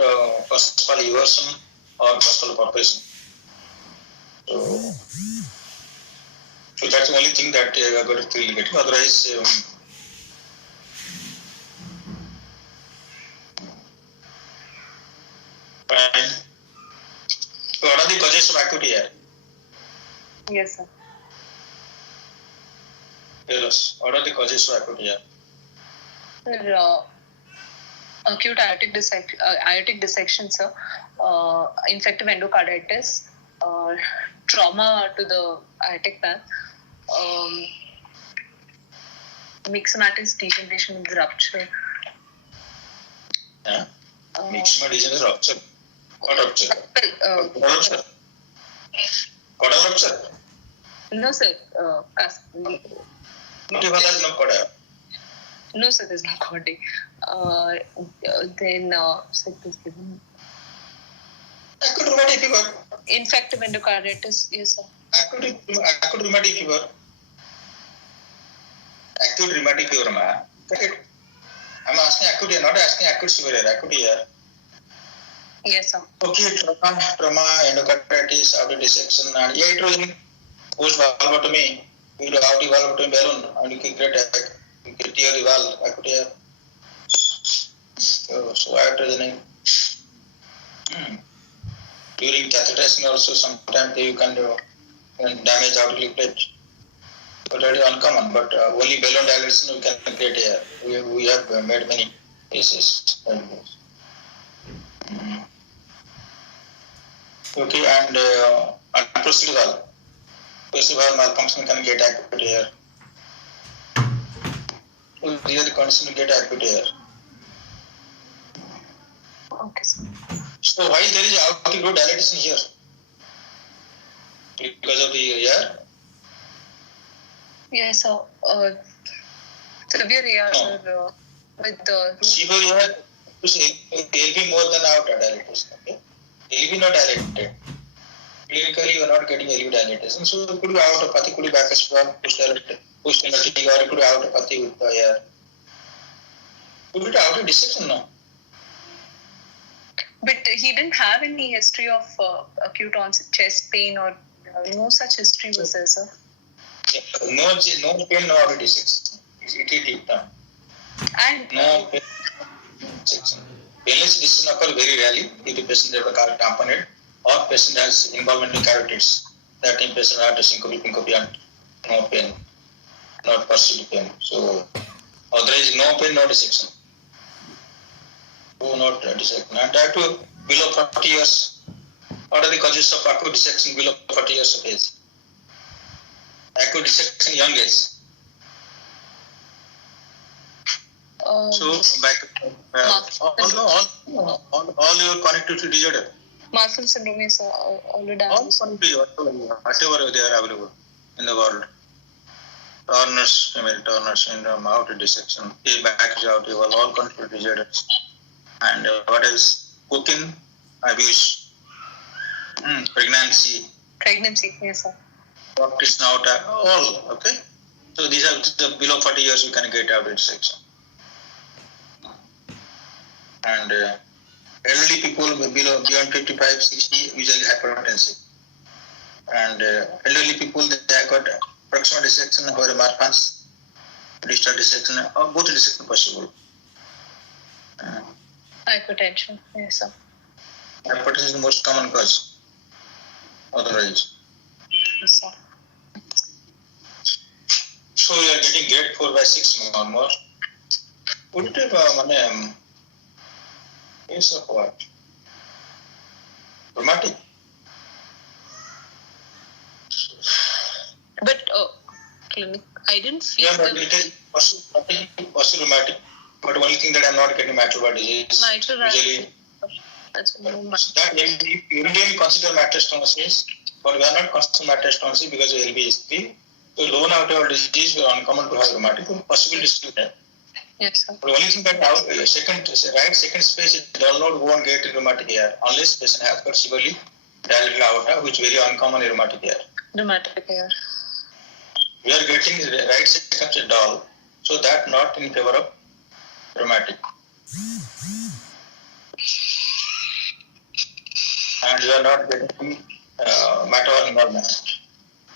postural eversion or postural purpose. So that's the only thing that we are going to 3 getting. Otherwise, fine. So what are the causes of acuity here? Yes, sir. Tell us, what are the causes of acuity here? Sir, acute aortic dissection, sir. Infective endocarditis. Trauma to the aortic valve. Myxomatous degeneration is rupture. Yeah. Myxomatous degeneration rupture. What rupture? Rupture. What rupture? No, sir. No, sir, there's no coding. Then, sir, please give me. Acute rheumatic fever. Infective endocarditis, yes, sir. Acute rheumatic fever. Acute rheumatic fever, ma. Correct. I'm asking acute, not asking acute severe, acute here. Yes, sir. Okay, trauma, endocarditis, aortic dissection, and it post valvotomy, you do aortic valvotomy balloon, and you can get you can tear the valve, acute here. So aortic during catheterization also sometimes you can do damage aortic plate. But that is uncommon, but only balloon dilation we can create here. We have made many cases. Okay, and unprocessed valve. Processed valve malfunction can get acute here. So these are the conditions to get acute here. Okay, sir. So why there is aortic root dilatation here? Because of the air? Yes, sir. Severe AR, sir, with the root. Severe air, it will be more than outer dilatation. Okay? It will be not dilated. Clinically, you are not getting LV dilatation. So it could be outeropathy, could be Bacchus valve, push fatigue, or it could be outeropathy with the air. Could it be aortic dissection? No. But he didn't have any history of acute onset chest pain or no such history was there, sir? No pain, no aortic dissection. It is deep down. And no pain, dissection. Painless dissection occurs very rarely if the patient has a carotid tamponade or patient has involvement in carotids. That time patient has syncope and no pain, not perceived pain. So otherwise no pain, no dissection. Not dissection. And that too below 40 years. What are the causes of acute dissection below 40 years of age? Acute dissection young age. So back all your connectivity disorder. Marfan syndrome is already whatever they are available in the world. Turner's, female Turner syndrome, aortic dissection, back aortic, all connectivity disorders. And what else? Cooking, abuse, pregnancy, yes, sir. baptism out, all, okay? So these are the below 40 years you can get aortic dissection. And elderly people beyond 55, 60 usually hypertensive. And elderly people, they have got proximal dissection or Marfan's distal dissection, or both dissection possible. Hypertension, yes, sir. Hypertension is the most common cause. Otherwise. Yes, sir. So we are getting grade 4/6 or more. Would it have Case of what? Rheumatic. But clinic, I didn't feel Yeah, but it is also rheumatic. But only thing that I'm not getting mitral valve disease. mitral valve. Usually, That's no that usually consider mitral stenosis, but we are not considering mitral stenosis because of LVS3. So low mitral valve disease is uncommon to have rheumatic, possibly still there. Yes, sir. But only thing that second space it does not go and get rheumatic AR unless patient has got severely dilated aorta, which is very uncommon in rheumatic AR. Rheumatic AR. We are getting right second doll, so that not in favor of rheumatic. And you are not getting matter involvement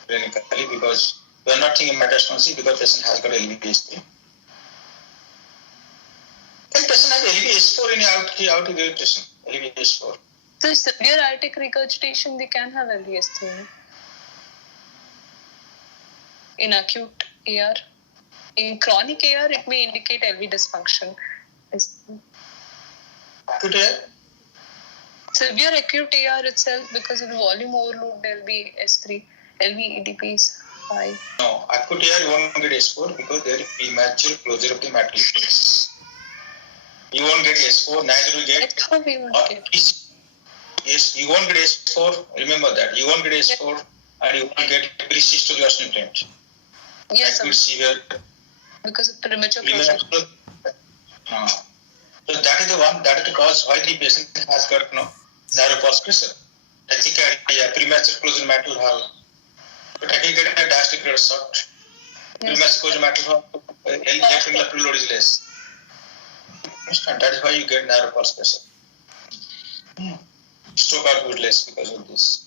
clinically because we are not thinking metastasis because patient has got LVS3. Can patient have LVS4 in out regurgitation? LVS4. So severe aortic regurgitation, they can have LVS3. In acute AR. In chronic AR, it may indicate LV dysfunction. Acute AR? Severe acute AR itself, because of the volume overload, there will be S3. LV EDP is high. No, acute AR you won't get S4 because there is premature closure of the mitral space. You won't get S4, neither will get. That's how we won't get. Yes, you won't get S4. Remember that. You won't get S4 and you won't get pre-systolic osteoinflammation. Yes, acute severe. Because of premature closure. So that is the one, that is the cause why the patient has got narrow pulse pressure. Tachycardia, premature closure mitral valve. But tachycardia and diastolic rate short. Premature closure mitral valve, left ventricular load is less. Understand? That is why you get narrow pulse pressure. Stroke output less because of this.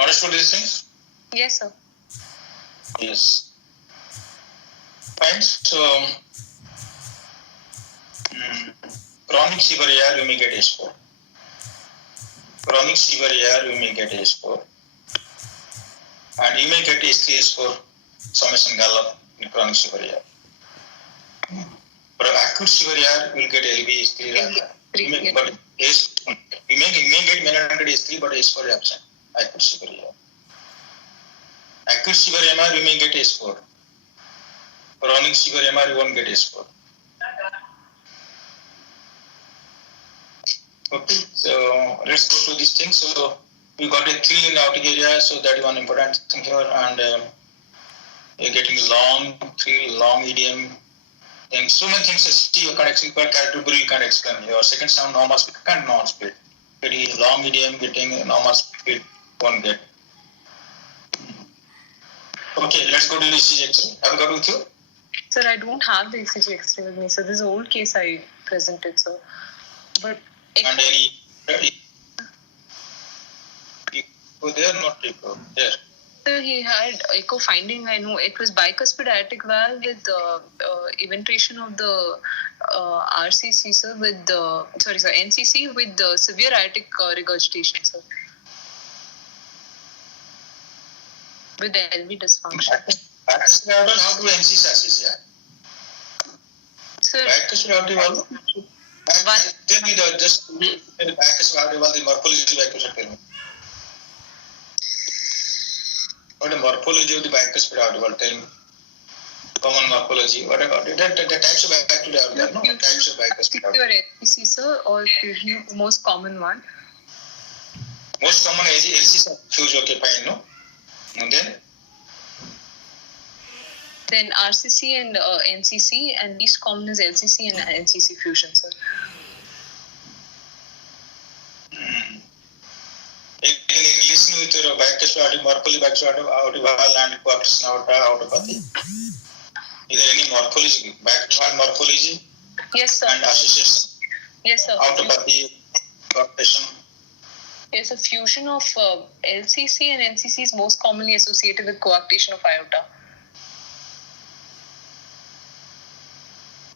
Understood these things? Yes, sir. Yes. Fine. So, chronic severe AR, you may get S4. Chronic severe AR, you may get S4. And you may get S3, S4, summation gallop in chronic severe AR. For acute severe AR, you will get LV, S3. But you may get S3, but S4 is absent. Acute severe AR. Acute severe MR, you may get S4. Chronic severe MR, you won't get S4. Okay, so let's go to this thing. So we got a thrill in the aortic area, so that is one important thing here. And you're getting long thrill, long EDM. And so many things you can't explain, but category you can't explain. Your second sound normal speed, can't normal speed. Getting long EDM, getting normal speed, won't get. Okay, let's go to the ECG X-ray. Have you got with you? Sir, I don't have the ECG X-ray with me. So this is an old case I presented. So, but and any echo there, not echo there. So he had echo finding. I know it was bicuspid aortic valve with eventation of the RCC, sir, with the NCC with the severe aortic regurgitation, sir. With the LV dysfunction. Bicuspid aorta, how do NCC assess, yeah? Sir, bicuspid aorta valve? Tell me just bicuspid aorta valve, the morphology of the bicuspid, tell me. What the morphology of the bicuspid aorta valve, tell me. Common morphology, what about it? The types of bicuspid aorta, no? Types of bicuspid aorta. Your NCC, sir, or fusion, most common one? Most common is LC fuse, okay, fine, no? And then RCC and NCC, and least common is LCC and NCC fusion, sir. Relation with your bicuspid aorta, morphology bicuspid aorta valve and coarctation aorta aortopathy. Is there any morphology, bicuspid morphology? Yes, sir. And association? Yes, sir. Aortopathy, coarctation. Yes, a fusion of LCC and NCC is most commonly associated with coarctation of aorta.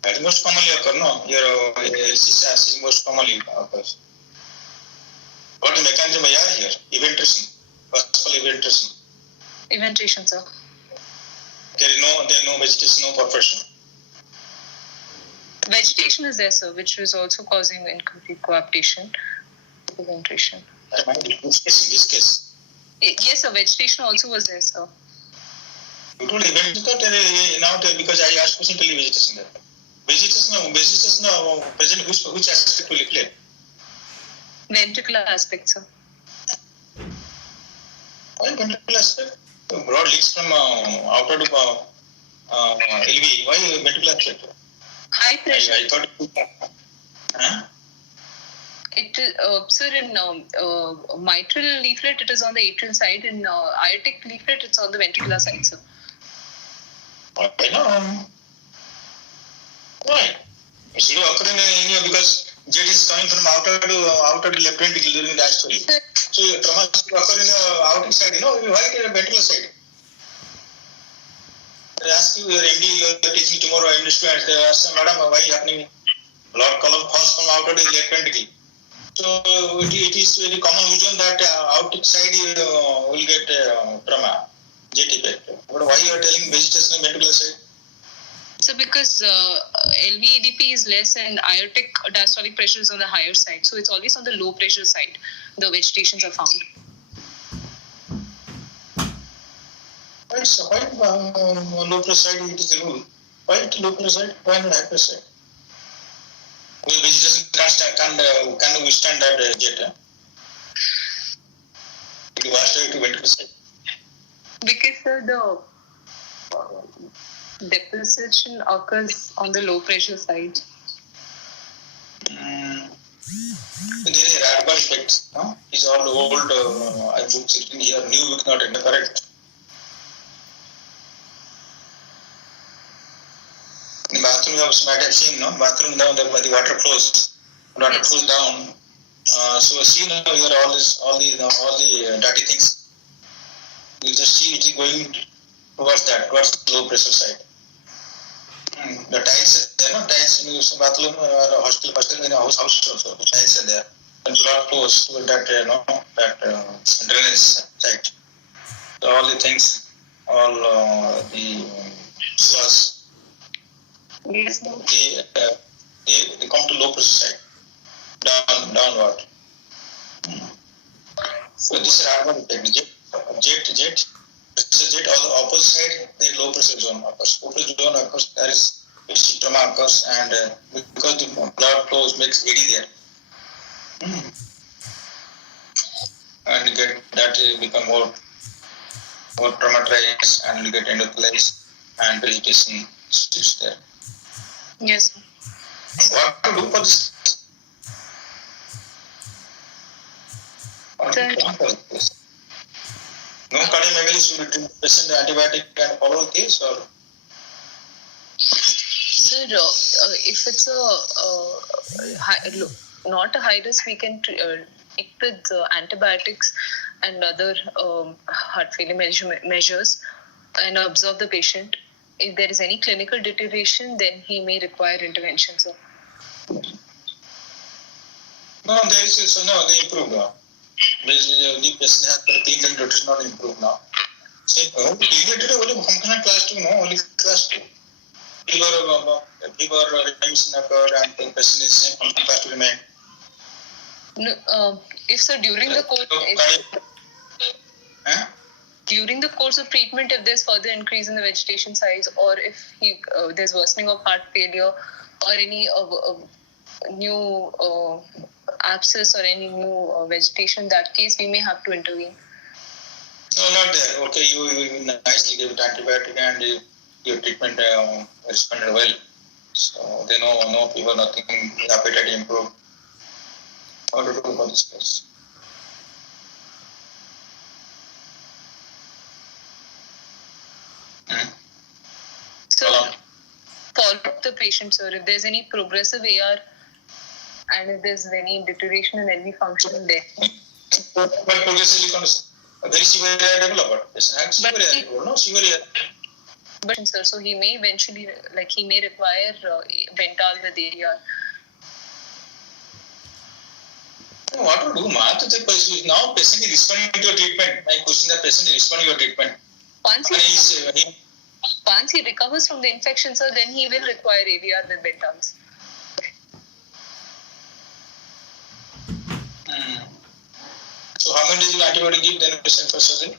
That is most commonly occur, no? Your LCC is most commonly occurs. What is the mechanism here? Eventation, possible eventation. Eventation, sir. There is no vegetation, no perforation. Vegetation is there, sir, which is also causing incomplete coaptation to the ventration. In this case. Yes, sir, vegetation also was there, sir. You told vegetation now because I asked question till vegetation there. Vegetation present which aspect will clear? Ventricular aspect, sir. Why ventricular aspect? Broad leaks from outer to LV. Why ventricular aspect? High pressure. I thought. Sir, in mitral leaflet, it is on the atrial side. In aortic leaflet, it's on the ventricular side, sir. I know. Why? It's occurring in here because jet is coming from outer to left ventricle during the diastole. So trauma occur in the outer side. Why the ventricular side? They ask you, your MD, you are teaching tomorrow, MD students, they ask, madam, why happening? A lot of column falls from outer to left ventricle. So it is very common vision that outer side will get trauma, jet effect. But why you are telling vegetation ventricular side? So because LV ADP is less and aortic diastolic pressure is on the higher side. So it's always on the low pressure side. The vegetations are found. Why low pressure side it is the rule? Why low pressure side? Why not high pressure side? Well, vegetation can withstand that jet. It was to ventricular side. Because the deposition occurs on the low pressure side. There is a radical effect. It's all old books sitting here. New book not correct. In bathroom, you might have seen, bathroom down there, the water flows. Water flows down. So see now here all the dirty things. You just see it is going towards the low pressure side. The tiles there, tiles in the bathroom or hostel in a house also. The tiles are there. And blood flows to that drainage side. So all the things, all the slush. Yes. They come to low pressure side, downward. So this is radical effect. Jet on the opposite side, the low pressure zone occurs. Opposite zone occurs, there is trauma occurs, and because the blood flows makes eddy there. And you get that become more traumatized, and you get endothelitis and vegetation sits there. Yes. What to do for this? What to do for this? No cardiomegaly should be present antibiotic and follow the case, or? Sir, if it's not a high risk, we can treat with antibiotics and other heart failure measures and observe the patient. If there is any clinical deterioration, then he may require intervention, sir. No, there is they improve now. The patient has clinical deterioration not improved now. Say, only functional class 2, only class 2. Fever remission occurred and the patient is same functional class 2 remain. No, if so, during the course, during the course of treatment, if there's further increase in the vegetation size, or if there's worsening of heart failure, or any new abscess or any new vegetation, in that case, we may have to intervene. No, not there. Okay, you nicely gave it antibiotic and your treatment responded well. So they no fever, nothing, appetite improved. What to do for this case? So, follow up the patient, sir. If there's any progressive AR and if there's any deterioration in LV function there. But progressively, very severe developed. Severe. But sir, so he may eventually, he may require Vental with AR. What to do, ma? Now patient is responding to your treatment. My question is patient is responding to your treatment. Once he recovers from the infection, sir, then he will require AVR with Ventals. So how many days will antibiotic give, then we send for surgery?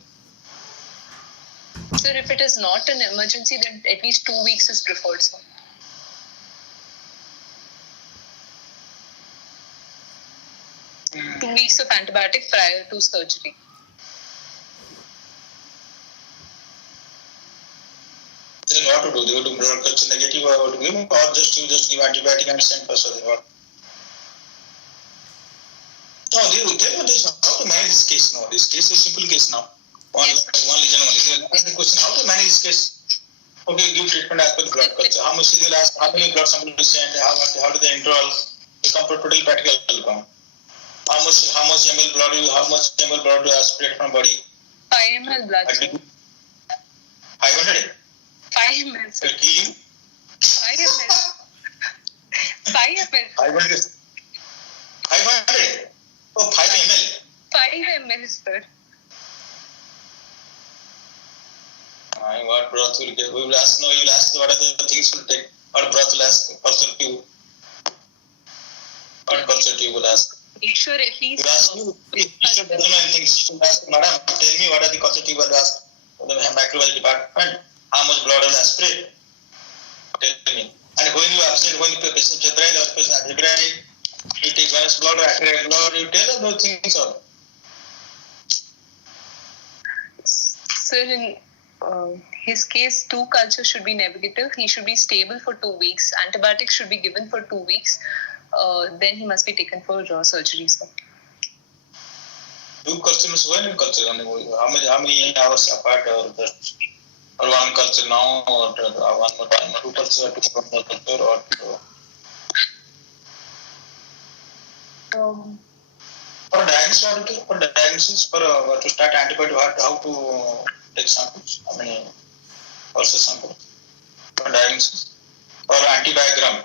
Sir, if it is not an emergency, then at least 2 weeks is preferred, sir. Mm. 2 weeks of antibiotic prior to surgery. Then what to do? They will do blood culture negative or what to give, or you just give antibiotic and send for surgery? What? No, they will tell you this how to manage this case now. This case is a simple case now. One lesion only. They will ask the question how to manage this case. Okay, give treatment as per the blood culture. How much they will ask, how many blood samples to send, how do they interval? They come to total practical outcome. How much ml blood do you aspirate from body? 5 ml blood. 500. 5 ml. Sir. 5 ml. 5 ml. 500. 500. Oh, 5 ml. 5 ml, sir. What broth will get? We will ask. No, you will ask what are the things will take. What broth will ask? Culture tube. What culture tube will ask? Make sure at least. You ask you. Teacher doesn't know anything. She will ask, madam, tell me what are the culture tube will ask. The microbiology department. How much blood will aspirate? Tell me. And when you aspirate, when the patient febrile or patient febrile, you take venous blood or arterial blood, you tell them those things or. Sir, in his case, 2 cultures should be negative. He should be stable for 2 weeks. Antibiotics should be given for 2 weeks. Then he must be taken for surgery, sir. 2 cultures, when culture? How many hours apart or just or 1 culture now or 2 cultures or 2 culture or for diagnosis for to start antibiotic, how to take samples? How many versus sample for diagnosis or antibiogram?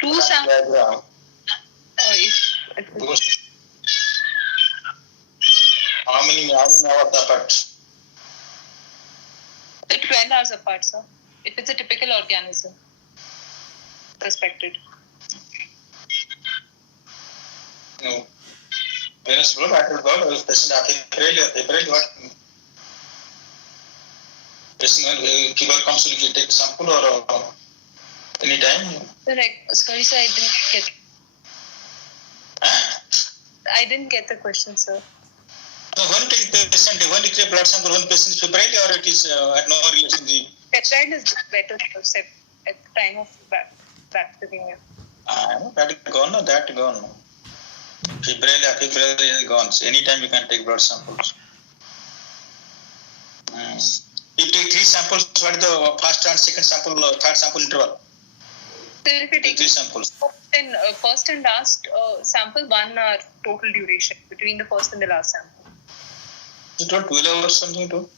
2 samples. How many hours apart? 12 hours apart, sir. If it's a typical organism, suspected. No. Venous blood, arterial blood, or patient febrile, what? Patient when fever comes, will you take sample or any time? Sorry, sir, I didn't get. Huh? I didn't get the question, sir. No, when take patient, when take blood sample, when patient febrile or it is at no relation? Febrile is better at the time of bacteremia. That gone. Febrile is gone. So anytime you can take blood samples. You take 3 samples. What is the first and second sample, third sample interval? So if you take 3 samples. Then first and last sample, 1 hour total duration between the first and the last sample. You told 12 hours something too.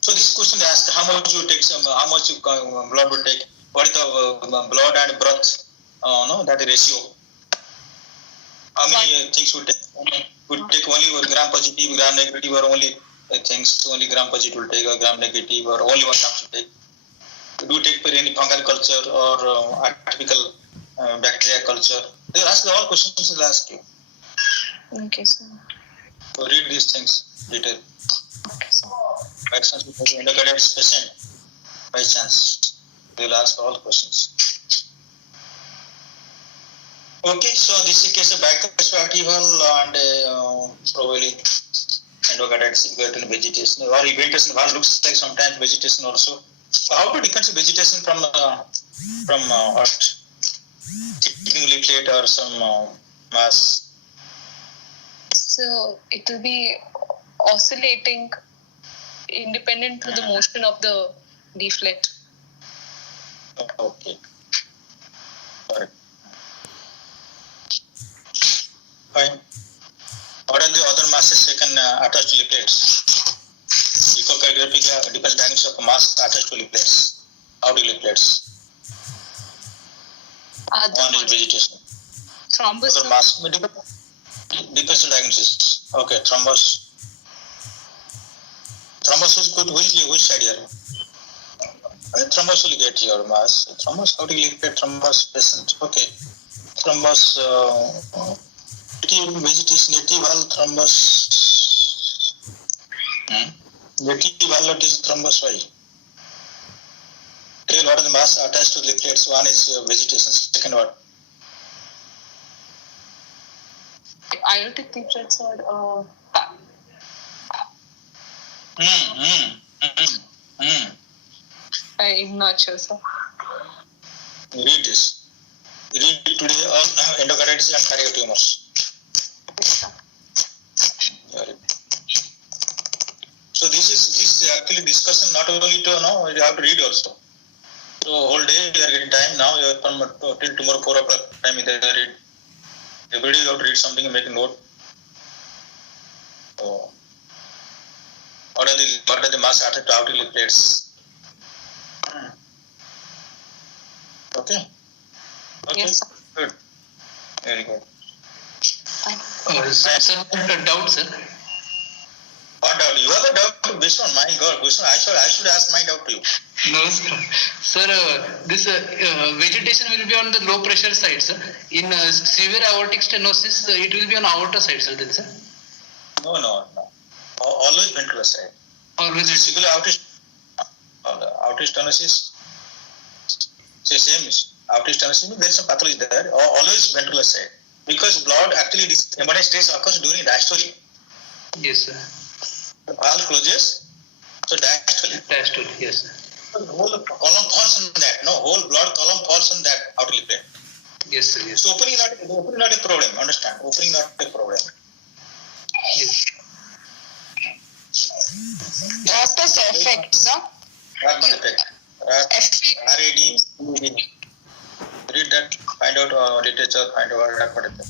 So this question asked how much you take how much you blood will take. What is the blood and broth? No, that ratio. How many things would take? Would take only 1 gram positive, gram negative, or only things only gram positive will take, or gram negative, or only 1 gram should take. Do you take for any fungal culture or atypical bacteria culture? They ask all questions. They'll ask you. Okay, sir. So read these things detail. Okay, sir. By chance, you have endocarditis patient. By chance, they'll ask all questions. Okay, so this is case of bacterial and probably endocarditis in vegetation or vegetation. What looks like sometimes vegetation also. So how to differentiate vegetation from what? Thickening leaflet or some mass? So it will be oscillating independent to the motion of the leaflet. Okay. Alright. Fine. What are the other masses taken attached to leaflets? Echocardiogram depends diagnosis of mass attached to leaflets. How do leaflets? One is vegetation. Thrombus. Other mass depends on diagnosis. Okay, thrombus. Thrombus is good. Which side here? Thrombus will get your mass. Thrombus, how do you get thrombus patient? Okay. Thrombus Native valve thrombus. Native valve is thrombus. Why? Tell what are the mass attached to the leaflets? One is vegetation. Second what? Iotic leaflets are I'm not sure, sir. Read this. Read today on endocarditis and cardiac tumors. Yes, sir. So this actually discussion not only to know, you have to read also. So whole day you are getting time now. You are from till tomorrow 4 o'clock time you have to read. Every day you have to read something and make a note. So what are the mass attached to outer leaflets? Okay. Yes, sir. Good. Very good. Sir, doubt, sir. What doubt? You have a doubt based on my God. I should ask my doubt to you. No, sir. Sir, this vegetation will be on the low pressure side, sir. In severe aortic stenosis, it will be on aorta side, sir. Then, sir. No. Always ventricular side. Always. Basically, aortic stenosis. Same is aortic stenosis. There is some pathology there. Always ventricular side because blood actually this hemorrhage stage occurs during diastole. Yes, sir. The valve closes, so diastole. Diastole, yes, sir. The whole column falls on that. No, whole blood column falls on that outer leaflet. Yes, sir. Yes. So opening not a problem. Understand? Opening not a problem. Yes. What is the effect, sir? What is the effect? RAD. Read that. Find out literature. Find out what is it.